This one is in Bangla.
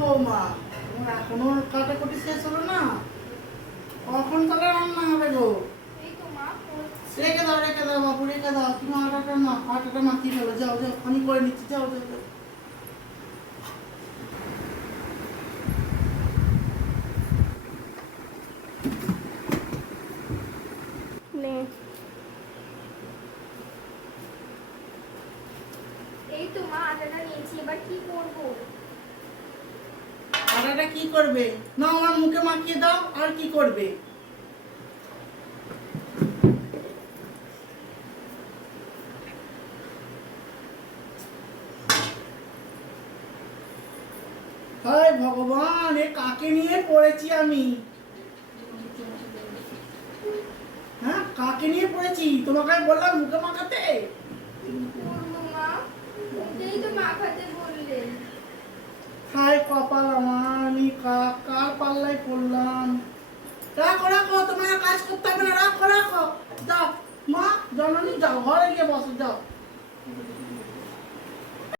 বৌমা তোমার এখনো কাটাকুটি শেষ হলো না? কখন তাহলে রান্না হবে গো? রেখে দাও বাবু, রেখে দাও। তুমি আটাটা মাখিয়ে ফেলো। যাও যাও, আমি করে নিচ্ছি। যাও যাও যাও। এই তো মা, আটাটা নিয়েছি, এবার কি করব? আটাটা কি করবে? না, আমার মুখে মাখিয়ে দাও। আর কি করবে? হায় ভগবান, এ কাকে নিয়ে পড়েছি আমি? হ্যাঁ, কাকে নিয়ে পড়েছি? তোমাকে বললাম মুখে মাখাতে। করবো মা, ওটাই তো মাখাতে বললেন। হায় কপাল আমার, আমি কার পাল্লায় পড়লাম। রাখো রাখো, তোমার আর কাজ করতে হবে না। রাখো রাখো। যাও মা, জননী যাও, ঘরে গিয়ে বসো। যাও।